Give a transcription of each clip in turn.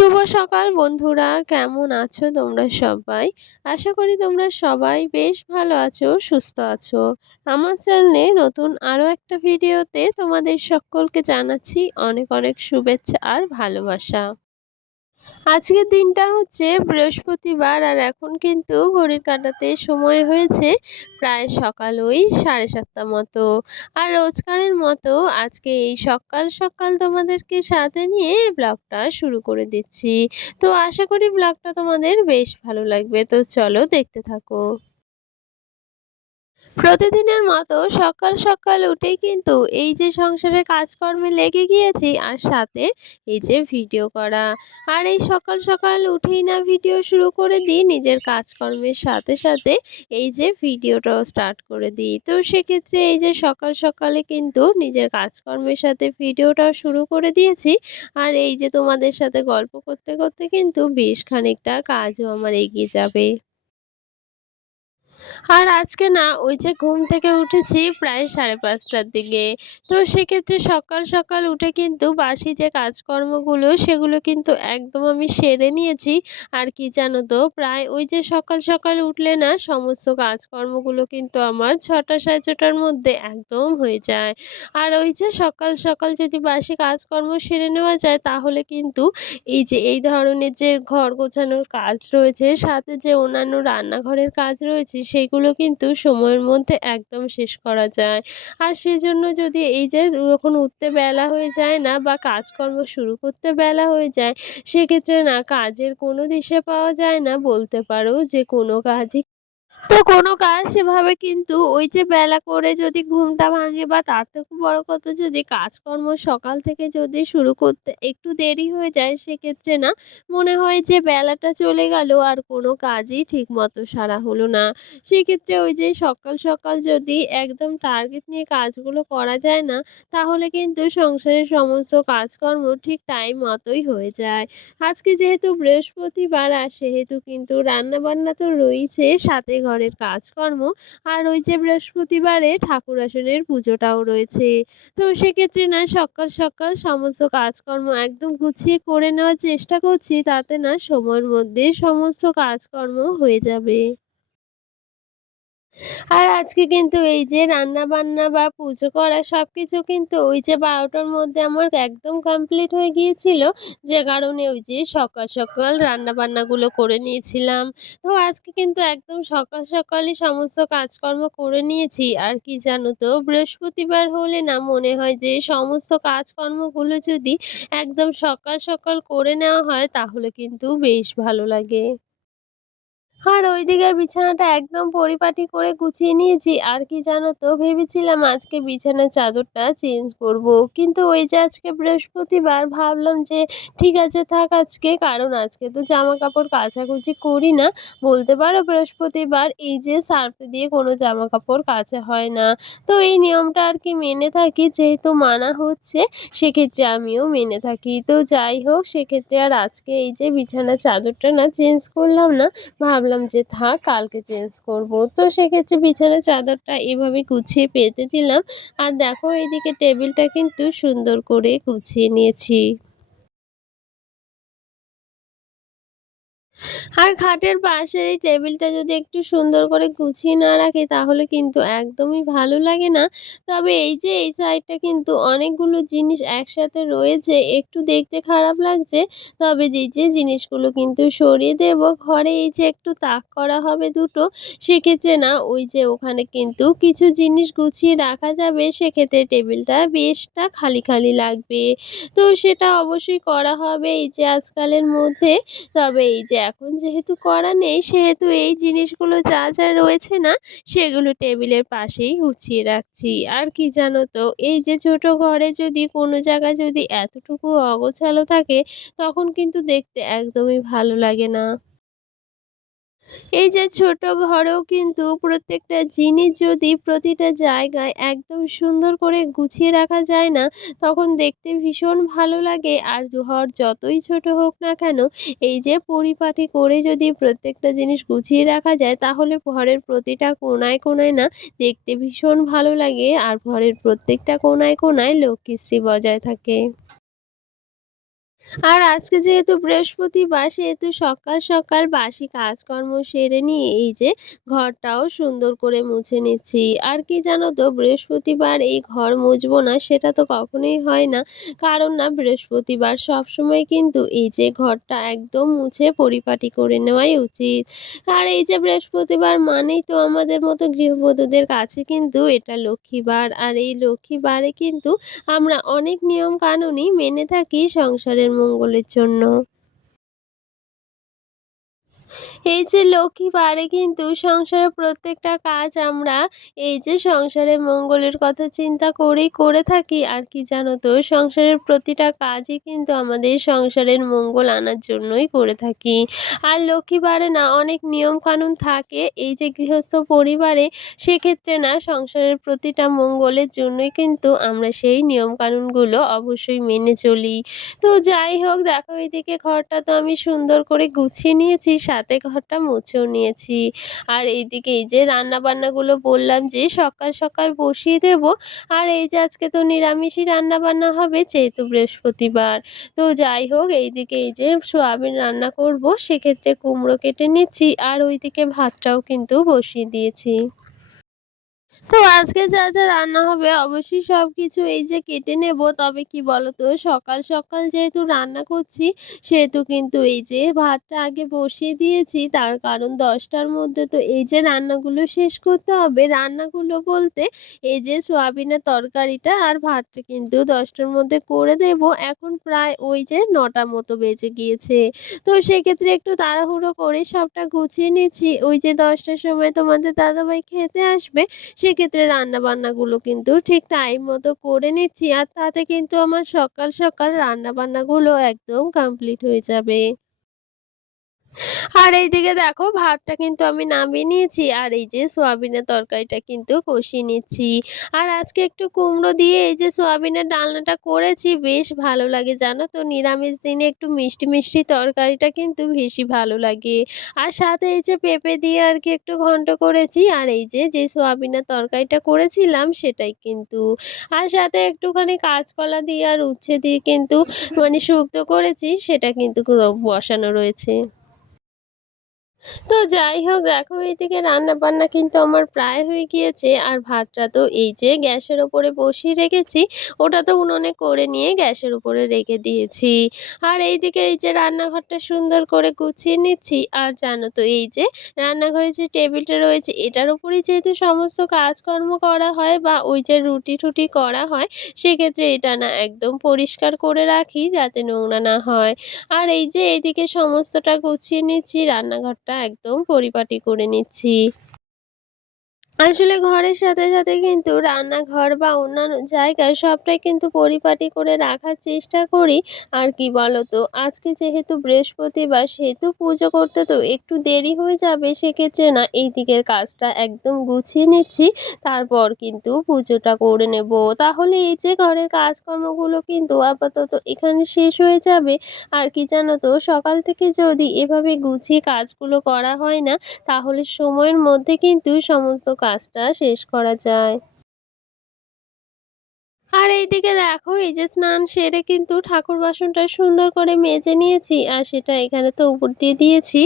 শুভ সকাল বন্ধুরা, কেমন আছো তোমরা সবাই? আশা করি তোমরা সবাই বেশ ভালো আছো, সুস্থ আছো। আমার চ্যানেলে নতুন আরও একটা ভিডিওতে তোমাদের সকলকে জানাচ্ছি অনেক অনেক শুভেচ্ছা আর ভালোবাসা। আজকের দিনটা হচ্ছে বৃহস্পতিবার আর এখন কিন্তু ঘড়ির কাটাতে সময় হয়েছে প্রায় সকাল ওই সাড়ে সাতটা মতো। আর রোজকারের মতো আজকে এই সকাল সকাল তোমাদেরকে সাথে নিয়ে ব্লগটা শুরু করে দিচ্ছি। তো আশা করি ব্লগটা তোমাদের বেশ ভালো লাগবে। তো চলো দেখতে থাকো। প্রতিদিনের মতো সকাল সকাল উঠেই কিন্তু এই যে সংসারের কাজকর্মে লেগে গিয়েছি আর সাথে এই যে ভিডিও করা। আর এই সকাল সকাল উঠেই না ভিডিও শুরু করে দিই, নিজের কাজকর্মের সাথে সাথে এই যে ভিডিওটাও স্টার্ট করে দিই। তো সেক্ষেত্রে এই যে সকাল সকালে কিন্তু নিজের কাজকর্মের সাথে ভিডিওটাও শুরু করে দিয়েছি। আর এই যে তোমাদের সাথে গল্প করতে করতে কিন্তু বেশ খানিকটা কাজও আমার এগিয়ে যাবে। আর আজকে না, ওই যে ঘুম থেকে উঠেছি প্রায় সাড়ে পাঁচটার দিকে। তো সেক্ষেত্রে সকাল সকাল উঠে কিন্তু বাসি যে কাজকর্মগুলো, সেগুলো কিন্তু একদম আমি সেরে নিয়েছি। আর কি জানো তো, প্রায় ওই যে সকাল সকাল উঠলে না, সমস্ত কাজকর্মগুলো কিন্তু আমার ছটা সাড়ে ছটার মধ্যে একদম হয়ে যায়। আর ওই যে সকাল সকাল যদি বাসি কাজকর্ম সেরে নেওয়া যায়, তাহলে কিন্তু এই যে, এই ধরনের যে ঘর গোছানোর কাজ রয়েছে, সাথে যে অন্যান্য রান্নাঘরের কাজ রয়েছে সেইগুলো কিন্তু সময়ের মধ্যে একদম শেষ করা যায়। আর সেজন্য যদি এই যে যখন উঠতে বেলা হয়ে যায় না বা কাজকর্ম শুরু করতে বেলা হয়ে যায়, সেক্ষেত্রে না কাজের কোনো দিশে পাওয়া যায় না। বলতে পারো যে কোনো কাজই তো কোনো কাজ সেভাবে কিন্তু ওই যে বেলা করে যদি ঘুমটা ভাঙে বা তার থেকেও বড় কথা যদি কাজকর্ম সকাল থেকে যদি শুরু করতে একটু দেরি হয়ে যায় সেক্ষেত্রে না, মনে হয় যে বেলাটা চলে গেল আর কোনো কাজই ঠিক মতো সারা হলো না। সেক্ষেত্রে ওই যে সকাল সকাল যদি একদম টার্গেট নিয়ে কাজগুলো করা যায় না, তাহলে কিন্তু সংসারের সমস্ত কাজকর্ম ঠিক টাইম মতোই হয়ে যায়। আজকে যেহেতু বৃহস্পতিবার আর সেহেতু কিন্তু রান্নাবান্না তো রয়েছে সাথে ঘরের কাজকর্ম আর ওই যে বৃহস্পতিবারে ঠাকুর আসনের পুজোটাও রয়েছে। তো সেক্ষেত্রে না সকাল সকাল সমস্ত কাজকর্ম একদম গুছিয়ে করে নেওয়ার চেষ্টা করছি, তাতে না সময়ের মধ্যে সমস্ত কাজকর্ম হয়ে যাবে। আর আজকে কিন্তু এই যে রান্না বান্না বা পুজো করা সব কিছু কিন্তু ওই যে বারোটার মধ্যে আমার একদম কমপ্লিট হয়ে গিয়েছিল। যে কারণে ওই যে সকাল সকাল রান্না বান্নাগুলো করে নিয়েছিলাম। তো আজকে কিন্তু একদম সকাল সকালই সমস্ত কাজকর্ম করে নিয়েছি। আর কি জানো তো, বৃহস্পতিবার হলে না মনে হয় যে সমস্ত কাজকর্মগুলো যদি একদম সকাল সকাল করে নেওয়া হয়, তাহলে কিন্তু বেশ ভালো লাগে। আর ওইদিকে বিছানাটা একদম পরিপাটি করে গুছিয়ে নিয়েছি। আর কি জানো তো, ভেবেছিলাম আজকে বিছানার চাদরটা চেঞ্জ করব। কিন্তু ওই যে আজকে বৃহস্পতিবার, ভাবলাম যে ঠিক আছে থাক আজকে, কারণ আজকে তো জামা কাপড় কাচাকুচি করি না। বলতে পারো বৃহস্পতিবার এই যে সার্ফ দিয়ে কোনো জামা কাপড় কাচা হয় না। তো এই নিয়মটা আর কি মেনে থাকি, যেহেতু মানা হচ্ছে, সেক্ষেত্রে আমিও মেনে থাকি। তো যাই হোক, সেক্ষেত্রে আর আজকে এই যে বিছানার চাদরটা না চেঞ্জ করলাম না, ভাবলাম ভাবলাম যে থাক, কালকে চেঞ্জ করব। তো সেক্ষেত্রে বিছানা চাদরটা এভাবে গুছিয়ে পেতে দিলাম। আর দেখো, এইদিকে টেবিলটা কিন্তু সুন্দর করে গুছিয়ে নিয়েছি। আর খাটের পাশের এই টেবিলটা যদি একটু সুন্দর করে গুছিয়ে না রাখি, তাহলে কিন্তু একদমই ভালো লাগে না। তবে এই যে এই সাইডটা কিন্তু অনেকগুলো জিনিস একসাথে রয়েছে, একটু দেখতে খারাপ লাগছে। তবে যে যে জিনিসগুলো কিন্তু সরিয়ে দেব, ঘরে এই যে একটু তাক করা হবে দুটো, সেক্ষেত্রে না, ওই যে ওখানে কিন্তু কিছু জিনিস গুছিয়ে রাখা যাবে, সেক্ষেত্রে টেবিলটা বেশটা খালি খালি লাগবে। তো সেটা অবশ্যই করা হবে এই যে আজকালের মধ্যে। তবে এই যে এখন যেহেতু করা নেই, সেহেতু এই জিনিসগুলো যা যা রয়েছে না, সেগুলো টেবিলের পাশেই গুছিয়ে রাখছি। আর কি জানো তো, এই যে ছোট ঘরে যদি কোনো জায়গায় যদি এতটুকু অগোছালো থাকে, তখন কিন্তু দেখতে একদমই ভালো লাগে না। এই যে ছোট ঘরেও কিন্তু প্রত্যেকটা জিনিস যদি প্রতিটা জায়গায় একদম সুন্দর করে গুছিয়ে রাখা যায় না, তখন দেখতে ভীষণ ভালো লাগে। আর ঘর যতই ছোট হোক না কেন, এই যে পরিপাটি করে যদি প্রত্যেকটা জিনিস গুছিয়ে রাখা যায়, তাহলে ঘরের প্রতিটা কোনায় কোনায় না দেখতে ভীষণ ভালো লাগে। আর ঘরের প্রত্যেকটা কোনায় কোনায় লক্ষ্মীশ্রী বজায় থাকে। আর আজকে যেহেতু বৃহস্পতিবার, সেহেতু সকাল সকাল বাসি কাজকর্ম সেরে নিয়ে এই যে ঘরটাও সুন্দর করে মুছে নিচ্ছি। আর কি জানো তো, বৃহস্পতিবার এই ঘর মুছবো না, সেটা তো কখনোই হয় না। কারণ না, বৃহস্পতিবার সবসময় কিন্তু এই যে ঘরটা একদম মুছে পরিপাটি করে নেওয়াই উচিত। আর এই যে বৃহস্পতিবার মানেই তো আমাদের মতো গৃহবধূদের কাছে কিন্তু এটা লক্ষ্মীবার। আর এই লক্ষ্মীবারে কিন্তু আমরা অনেক নিয়ম কানুনই মেনে থাকি সংসারের মঙ্গলের জন্য এই যে লক্ষ্মী বারে কিন্তু সংসারের প্রত্যেকটা কাজ আমরা এই যে সংসারের মঙ্গলের কথা চিন্তা করেই করে থাকি। আর কি জানো তো? সংসারের প্রতিটা কাজই কিন্তু আমাদের সংসারের মঙ্গল আনার জন্যই করে থাকি। আর লক্ষ্মী বারে না অনেক নিয়ম কানুন থাকে। এই যে গৃহস্থ পরিবারে সেক্ষেত্রে না সংসারের প্রতিটা মঙ্গলের জন্যই কিন্তু আমরা সেই নিয়ম কানুনগুলো অবশ্যই মেনে চলি। তো যাই হোক, দেখো এদিকে ঘরটা তো আমি সুন্দর করে গুছিয়ে নিয়েছি সাথে ঘরটা মুছেও নিয়েছি। আর এইদিকে এই যে রান্না বান্নাগুলো বললাম যে সকাল সকাল বসিয়ে দেব। আর এই যে আজকে তো নিরামিষই রান্না বান্না হবে যেহেতু বৃহস্পতিবার। তো যাই হোক, এইদিকে এই যে সোয়াবিন রান্না করব, সেক্ষেত্রে কুমড়ো কেটে নিচ্ছি। আর ওইদিকে ভাতটাও কিন্তু বসিয়ে দিয়েছি। তো আজকে যা যা রান্না হবে, অবশ্যই সব কিছু এই যে কেটে নেব। তবে কি বলতো, সকাল সকাল যেহেতু রান্না করছি, সেহেতু কিন্তু এই যে ভাতটা আগে বসিয়ে দিয়েছি। তার কারণ দশটার মধ্যে তো এই যে রান্নাগুলো শেষ করতে হবে। রান্নাগুলো বলতে এই যে সোয়াবিনের তরকারিটা আর ভাতটা কিন্তু দশটার মধ্যে করে দেব। এখন প্রায় ওই যে নটা মতো বেজে গিয়েছে। তো সেক্ষেত্রে একটু তাড়াহুড়ো করে সবটা গুছিয়ে নিচ্ছি। ওই যে দশটার সময় তোমাদের দাদাভাই খেতে আসবে সেক্ষেত্রে রান্নাবান্নাগুলো কিন্তু ঠিক টাইম মতো করে নিচ্ছি আর তাতে কিন্তু আমার সকাল সকাল রান্নাবান্নাগুলো একদম কমপ্লিট হয়ে যাবে। আর এইদিকে দেখো ভাতটা কিন্তু আমি নামিয়ে নিয়েছি, আর এই যে সোয়াবিনের তরকারিটা কিন্তু কষিয়ে নিচ্ছি। আর আজকে একটু কুমড়ো দিয়ে এই যে সোয়াবিনের ডালনাটা করেছি, বেশ ভালো লাগে জানো তো? নিরামিষ দিনে একটু মিষ্টি মিষ্টি তরকারিটা কিন্তু বেশি ভালো লাগে। আর সাথে এই যে পেঁপে দিয়ে আর কি একটু ঘন্ট করেছি, আর এই যে যে সোয়াবিনের তরকারিটা করেছিলাম সেটাই কিন্তু। আর সাথে একটুখানি কাঁচকলা দিয়ে আর উচ্ছে দিয়ে কিন্তু মানে শুক্তো করেছি, সেটা কিন্তু বসানো রয়েছে। তো যাই হোক, দেখো এইদিকে রান্না বান্না কিন্তু আমার প্রায় হয়ে গিয়েছে। আর ভাতটা তো এই যে গ্যাসের ওপরে বসিয়ে রেখেছি, ওটা তো উনুনে করে নিয়ে গ্যাসের উপরে রেখে দিয়েছি। আর এইদিকে এই যে রান্নাঘরটা সুন্দর করে গুছিয়ে নিচ্ছি। আর জানো তো এই যে রান্নাঘরে যে টেবিলটা রয়েছে, এটার উপরেই যেহেতু সমস্ত কাজকর্ম করা হয় বা ওই যে রুটি টুটি করা হয়, সেক্ষেত্রে এটা না একদম পরিষ্কার করে রাখি যাতে নোংরা না হয়। আর এই যে এইদিকে সমস্তটা গুছিয়ে নিচ্ছি, রান্নাঘরটা একদম পরিপাটি করে নিচ্ছি। আসলে ঘরের সাথে সাথে কিন্তু রান্নাঘর বা অন্যান্য জায়গায় সবটাই কিন্তু পরিপাটি করে রাখার চেষ্টা করি। আর কি বলতো? আজকে যেহেতু বৃহস্পতিবার, সেহেতু পুজো করতে তো একটু দেরি হয়ে যাবে, সেক্ষেত্রে না এই দিকের কাজটা একদম গুছিয়ে নিচ্ছি। তারপর কিন্তু পুজোটা করে নেব। তাহলে এই যে ঘরের কাজকর্মগুলো কিন্তু আপাতত এখানে শেষ হয়ে যাবে। আর কি জানো তো? সকাল থেকে যদি এভাবে গুছিয়ে কাজগুলো করা হয় না, তাহলে সময়ের মধ্যে কিন্তু সমস্ত কাজটা শেষ করা যায়। আর এইদিকে দেখো, এই যে স্নান সেরে কিন্তু ঠাকুর বাসনটা সুন্দর করে মেজে নিয়েছি, আর সেটা এখানে তো উপর দিয়ে দিয়েছি,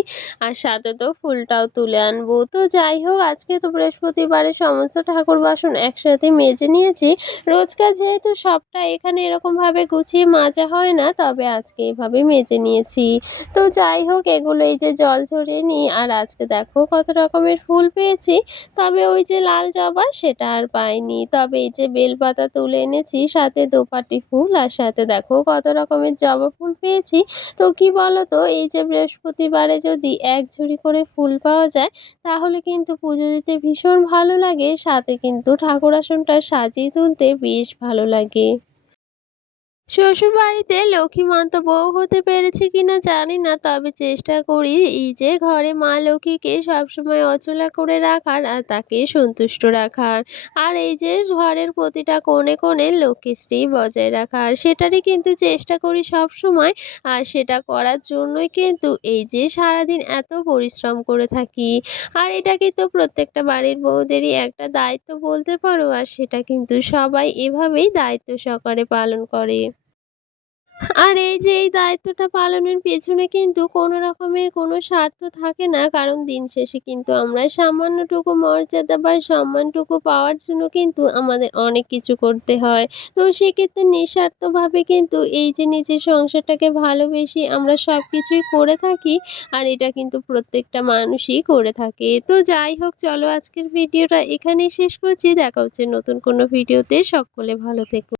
আর সাথে তো ফুলটাও তুলে আনব। তো যাই হোক, আজকে তো বৃহস্পতিবারে সমস্ত ঠাকুর বাসন একসাথে মেজে নিয়েছি। রোজকার যেহেতু সবটা এখানে এরকমভাবে গুছিয়ে মাজা হয় না, তবে আজকে এভাবে মেজে নিয়েছি। তো যাই হোক, এগুলো এই যে জল ঝরিয়ে নিই, আর আজকে দেখো কত রকমের ফুল পেয়েছি, তবে ওই যে লাল জবা সেটা আর পাইনি। তবে এই যে বেলপাতা তুলে এনেছি সাথে দোপাটি ফুল আর সাথে দেখো কত রকমের জবা ফুল পেয়েছি। তো কি বলো তো এই যে বৃহস্পতিবারে যদি এক ঝুড়ি করে ফুল পাওয়া যায়, তাহলে কিন্তু পুজো দিতে ভীষণ ভালো লাগে, সাথে কিন্তু ঠাকুর আসনটা সাজিয়ে তুলতে বেশ ভালো লাগে। শ্বশুরবাড়িতে লক্ষ্মীমন্ত বউ হতে পেরেছি কিনা জানি না, তবে চেষ্টা করি এই যে ঘরে মা লক্ষ্মীকে সবসময় অচলা করে রাখার আর তাকে সন্তুষ্ট রাখার। আর এই যে ঘরের প্রতিটা কোণে কোণে লক্ষ্মীশ্রী বজায় রাখার, সেটারই কিন্তু চেষ্টা করি সব সময় আর সেটা করার জন্যই কিন্তু এই যে সারাদিন এত পরিশ্রম করে থাকি। আর এটা কিন্তু প্রত্যেকটা বাড়ির বউদেরই একটা দায়িত্ব বলতে পারো, আর সেটা কিন্তু সবাই এভাবেই দায়িত্ব সহকারে পালন করে। আর এই যে এই দায়িত্বটা পালনের পেছনে কিন্তু কোনো রকমের কোনো স্বার্থ থাকে না। কারণ দিন শেষে কিন্তু আমরা সামান্যটুকু মর্যাদা বা সম্মানটুকু পাওয়ার জন্য কিন্তু আমাদের অনেক কিছু করতে হয়। তো সেক্ষেত্রে নিঃস্বার্থভাবে কিন্তু এই যে নিজের সংসারটাকে ভালোবেসে আমরা সব কিছুই করে থাকি আর এটা কিন্তু প্রত্যেকটা মানুষই করে থাকে। তো যাই হোক, চলো আজকের ভিডিওটা এখানেই শেষ করছি। দেখা হচ্ছে নতুন কোনো ভিডিওতে। সকলে ভালো থেকো।